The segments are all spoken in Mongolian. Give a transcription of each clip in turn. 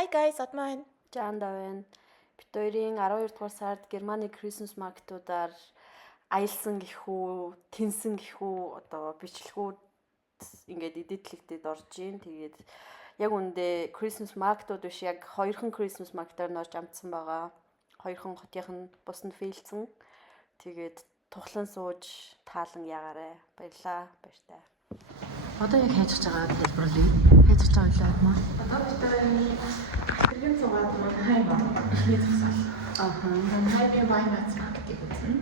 Hi guys, од маань. Жаанда байна. Бид хоёрын 12 дугаар сард Германы Christmas market-уудаар аялсан гэхүү, тэнсэн гэхүү, одоо бичлэгүүд ингээд эдитлэгдэд орж ийн. Тэгээд яг үндэ Christmas market-ууд биш, яг хоёрхан Christmas market-аар норж амтсан байгаа. Хоёрхан хотынх нь бус нь фейлсэн. Тэгээд тухлан сууж таалан ягаарэ. Баярлаа. Баяртай. Одоо яг хайж байгаа хэлбэрлэе. Хайж байгаа юм аа. Одоо бид хэрхэн цугаад маань хайма ихний зурсаал. Хайми вайнац маркетыг үзнэ.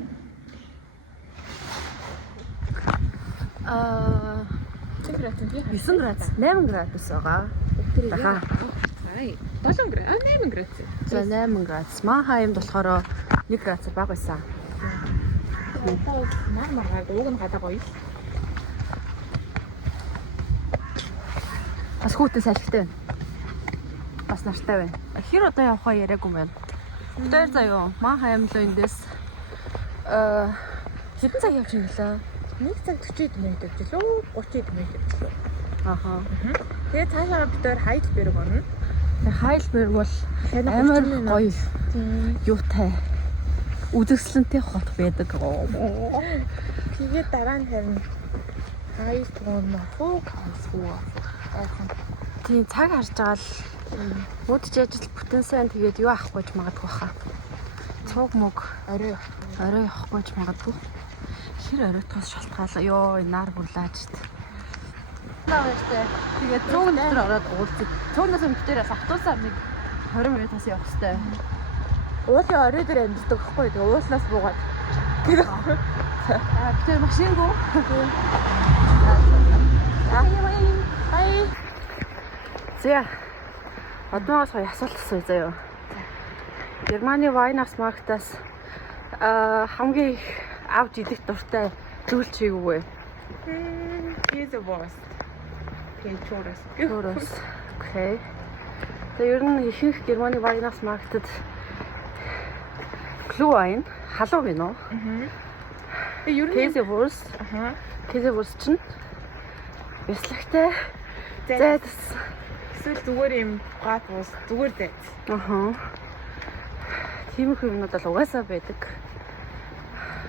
Температур 9 градус, 8 градус байгаа. Баха. 7 градус, 8 градус. За 8 градус. Маахаймд болохоор 1 градус бага байсан. Одоо маргааг ууг нь гадаа гоё. Бас хүүтэй салхитай байна. Бас нартай байна. Хэр одоо явахаа яриаггүй байна. Тэр заяа Маахаймлоо эндээс хэдэн цаг явж инглээ? 1 цаг 40 минут явж лөө 30 минут явж лөө. Аха. Тэгээ цаашаа бид хоёр Heidelberg орно. Heidelberg бол амар гоё. Юутай. Үзэсгэлэнтэй хот байдаг. Тэгээд дараа нь харин Heidelberg махуу кансгүй. Тийм цаг харж байгаа л үүдж ажил бүтэн сайн тэгээд юу авах гэж магадгүй хаа. Цуг мөг орой авах гэж магадгүй. Хэр оройтгоос шалтгаалаа. Ёо нар бүрлааж т. Наатай. Тэгээд цуг дээр ороод уулзах. Цугнаас өнөдөрөөс автобусаар нэг 20 минутаас явах хэрэгтэй. Уулын орой дээр амьддаг байхгүй. Тэгээ уулнаас буугаад. Тэр машингөө. Хай. Зя. Одноос гоё асуулт асууя заяа. Германы Weihnachtsmarkt-аас хамгийн их авч идэх дуртай зүйл чи юу вэ? Käsewurst. Käsewurst. Käsewurst. Окей. Тэгээ ер нь ихэнх Германы Weihnachtsmarkt-д Glühwein халуун гинэ үү? Тэгээ ер нь Käsewurst. Käsewurst чинь бяслагтай. Зайдас. Эсвэл зүгээр юм гад уус зүгээр зайд. Тиймэрхүү юмнууд бол угаасаа байдаг.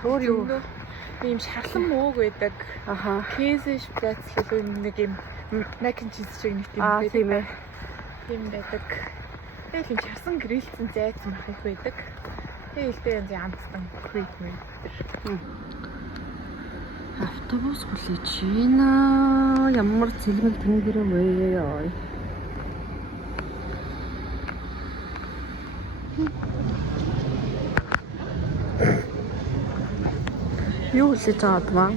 Өөр юу? Ийм шарлан мөөг байдаг. Käse Splatz гэх нэг юм mac and cheese шиг нэг тийм байдаг. Тийм ээ. Тийм байдаг. Тэгээд ийм чарсан грилсэн зайцсан мах их байдаг. Тэгээд илтэй янз амтсан crepe мэн. Автобус хүлээж байна. Ямар цэлмэг тэнгэр вэ? Юу хүлээж аваад маа?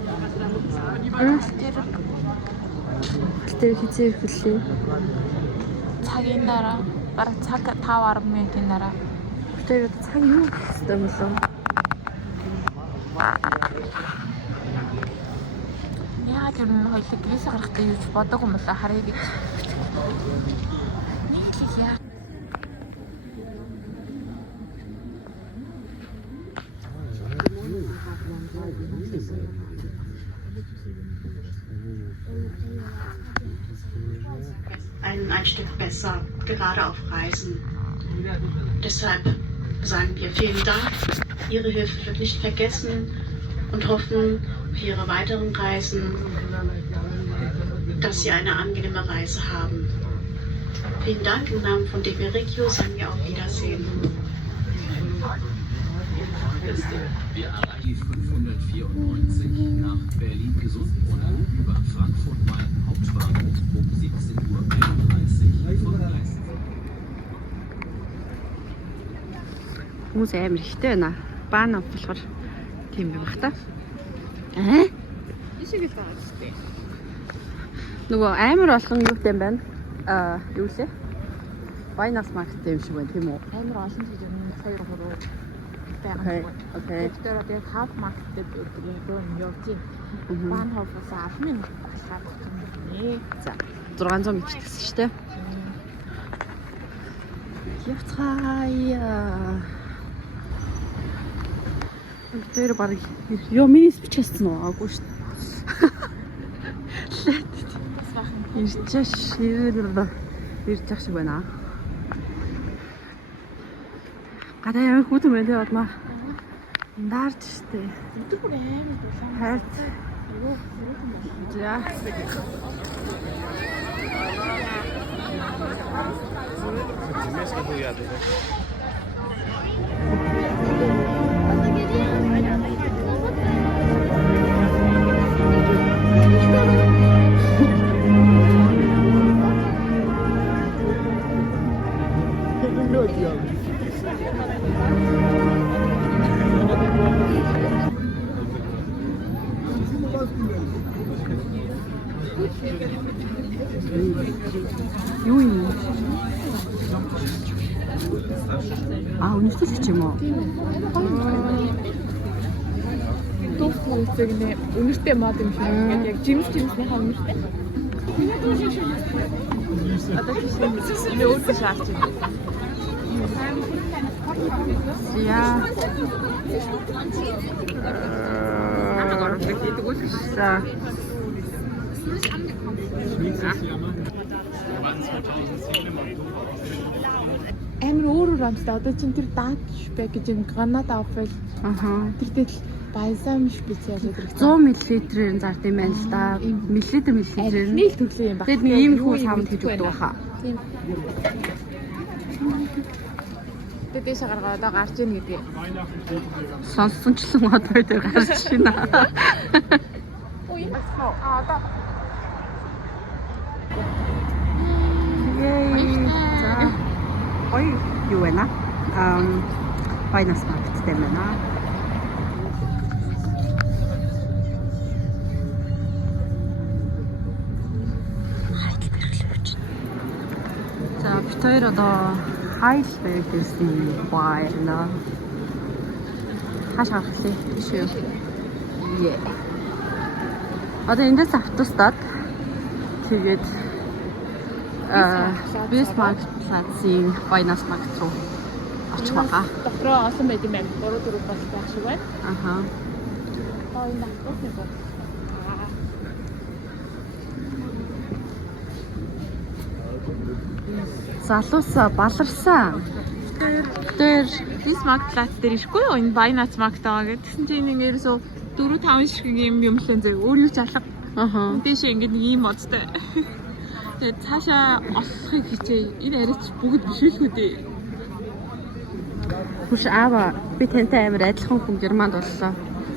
Тэр хизээ хүлээ. Цагийн дараа бараг цаг 5-10 минутын дараа. Тэр цаг юу гэх юм бэ? Яа тэр нь хоёул гэрээс гарахтаа юу ч бодоогүй юм байна харъя гэж. Нэг л яа. Ein Stück besser, gerade auf Reisen. Deshalb sagen wir vielen Dank. Ihre Hilfe wird nicht vergessen und hoffen für Ihre weiteren Reisen, dass Sie eine angenehme Reise haben. Vielen Dank im Namen von DB Regio, sagen wir auf Wiedersehen. Wir erreichen 594 nach Berlin-Gesundbrunnen über Frankfurt-Main Hauptbahnhof um 17:31 Uhr von Gleis. Хүмүүс амар ихтэй байна. Баана болохоор тийм юм бах та. Ишиг л байгаа шүү дээ. Нөгөө амар болгон юутай байна? Юу лээ? Weihnachtsmarkt юм шиг байна тийм үү? Амар олон зүйл юм 2-3 байгаа. Окей. Тэгээд half market дээр юм явж байна. Bahnhofоос 10 минут алхаад байна. За 600 м гэсэн шүү дээ. Явцгаая. Тэр баг ёо минис бичсэн үү? Агуу шүү. Ирж ах шиг байна. Гадаа ямар хүүтэн байна те бадмаа. Даарч штэ. Өдөр бүр амар дулаан. Хайрт. Айгуу хөрөөхөн байна. За. Юу юм? Үнэтэй ч юм уу? Тус хүмүүсийг нэ үнэртэй мод юм шиг ингээд яг жимснийхээ үнэртэй. Одоо тийм нэ өөртөө шаарч байна. Яа. За. Амар өөр амттай одоо чин тэр даатшбек гэж юм гранат авфал тэр тэл бальзам специал гэдэг 100 мл-ээр зард юм байна л да. Миллилитр нийл төрлийн юм байна. Тэгэд нэг ийм хүү савд хийж өгдөг баха. Тийм. Тэгээд дэше гаргаа одоо гарч ийн гэдэг. Сонссончлон одоо дээр гарч байна. Ой. Одоо За. Ой, юу вэ на? Вайнас магттай байна. За, бид хоёр одоо Heidelberg гэсэн байна. Хаш гарах лээ. Шүү. Яа. Одоо эндээс автобустад тэгээд Bismarck Platz-ийн Weihnachtsmarkt руу очих байгаа. дотроо олон байд юм байна. 3-4 бас байх шиг байна. Аха. Аа энэ автобус нэг. Залуус баларсан. Тэр Bismarck Platz дээр ирэхгүй юу? Энэ Weihnachtsmarkt байгаа гэдэг. Тэгсэн чинь энэ ерөөсөө 4-5 шиг юм лэн зэрэг өөр юу ч алга. аха. Дэше ингээд нэг юм модтой. Тэгээд цаашаа олохыг хичээ. Энэ арайч бүгд бишүүлгүй дээ. Хүш аава би тантай амар адилхан хүн Германд боллоо.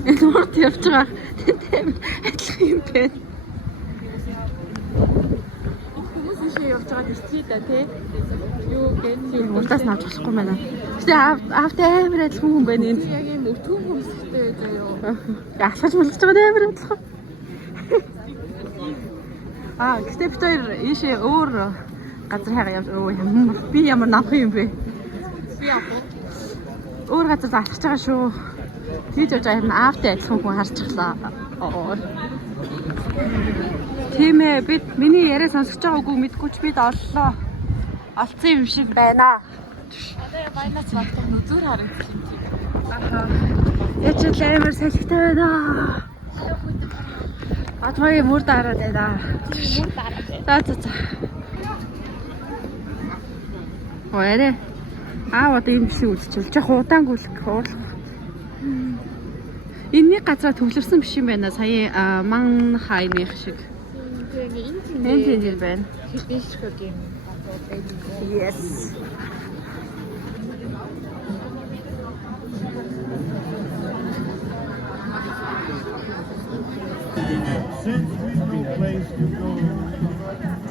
Энэ урд явж байгаа тантай амар адилхан юм байна. Хүмүүс ийшээ явж байгаа дистрий да тий. Юу гэнэ Урдаас нь авч болохгүй байна. Гэтэ аавтай амар адилхан хүн байна энд. яг юм өтгөн хүмүүстэй заяа. Ахлаж мэлгэж байгаа амар адилхан. Гэтэ бид хоёр ийшээ өөр газар хайгаа явж би ямар намхан юм бэ? Би яг Өөр газар алхаж байгаа шүү. Тийж явж байгаа юм аавтай адилхан хүн харчихлаа. Тийм ээ бид миний яриа сонсож байгааг үгүй мэдгүй ч бид оллоо. Олцсон юм шиг байна. одоо Weihnachtsmarkt нүзүүр харагдчих юм чи. Аха. Яч л амар салхитай байна. Атмагийн мөр дараад байна. Мөр дараа. За. Оорэ. Одоо энэ биш үлдчихвэл жоо удаангүй л уурлах. Энэний газар төвлөрсөн биш юм байна. Сая Манхаймын шиг. Энэ Энэ байна. хэдийшгүй юм. Yes. Since we've no place to go,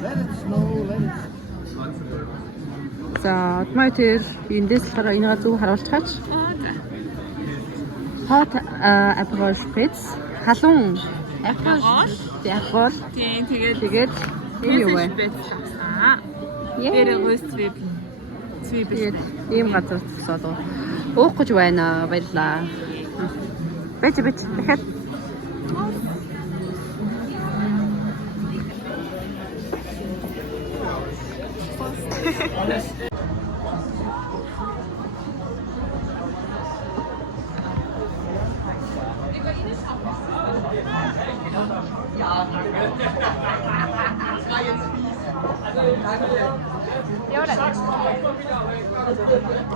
let it snow, let it За, отмой тэр эндээс болохоор энийг зөв харуулчихаач. Hot Aperol Spritz, халуун Aperol. Тийм Тэгээд энэ юу вэ? Тэр рөствип. Тэгээд ийм газар цогсоо. Уух гэж байна. Баярлаа. Бэж дахиад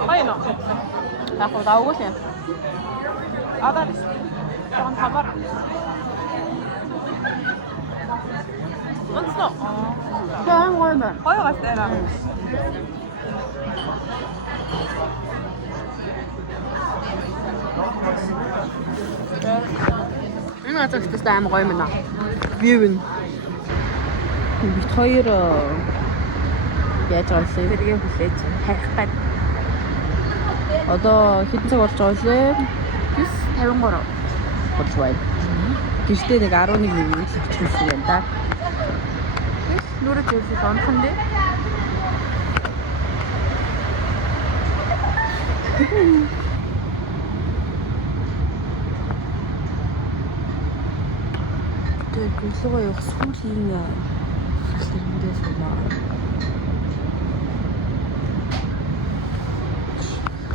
Ой, no. Яг уу давгүй л юм. Одоо жон хамар. Онцлоо. Хэн гоё байна. Гоё гастайраа. Энэ газарт аим гоё юм аа. View нь. Бид хоёр яаж байгаа вэ? Тэргээ хүлээж хайх гад. Одоо хэдэн цаг болж байгаа вэ? 9:53. Болж байна. Гэртээ нэг 11 минут л өчсөн юм да. Нүрэ зүйлс онхон дээ. Тэгээд гүлгөө явах сүүлийн хэсгэрмдээ суулаа.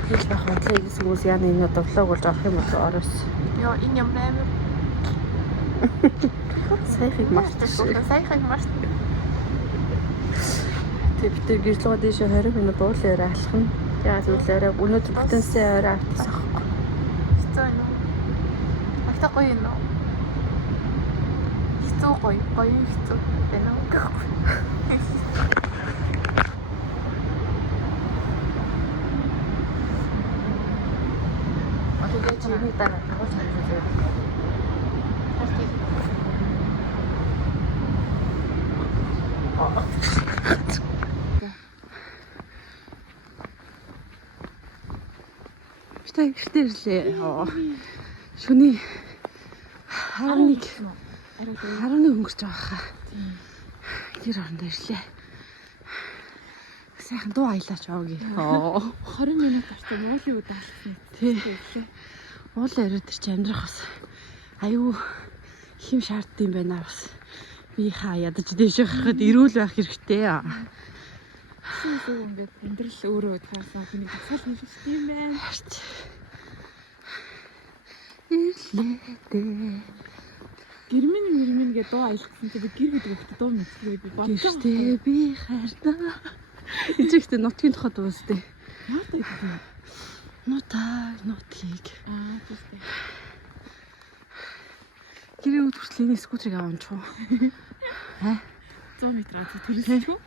Гэж бах бодлоо гэсэн яаны энэ довлог болж авах юм бол ороос. Йоо энэ юм амар. Сайхыг мартчихсан. Сайхыг март. Тэг бид тэр гэрэлгөө дэше 20 минут уулаараа алах нь. Тэгээд уулаараа өнөөдөр бүтэнсээ орой автсан аахгүй. Хэцүү юм уу? Агта гоё юм уу? Хэцүү гоё хэцүү байна уу? Тэгээд чи дараа агуулж харж байгаа. Битээ гэртээ ирлээ. Шүний 11 өнгөрч байгаа хаа. Тэр оронд ирлээ. Сайхан дуу аялаач аваагүй. 20 минут орсон уулын үд алсан. Тий. Уулаа ирээд чи амьдрах бас аюу хим шаардсан байна бас. Би хаа ядаж дэше хахад ирүүл байх хэрэгтэй. Сүүл ингээд амьдрал өөрөө таасан хүний тасал хийж штий юм байна. Ирлээ. Гэрмэн гэдэг дуу аялсан чи би гэр гэдэг ихтэй дуу мэдчихвээ би бодлоо. Гэртээ би хайртаа. Эцэгтэй нутгийн тухай дуу өстэй. Яатай гэдэг юм. Нутгийг. Тэстэй. Гэрээ үүд хүртэл энэ скутерыг аванч уу? 100 м тэрээс үү?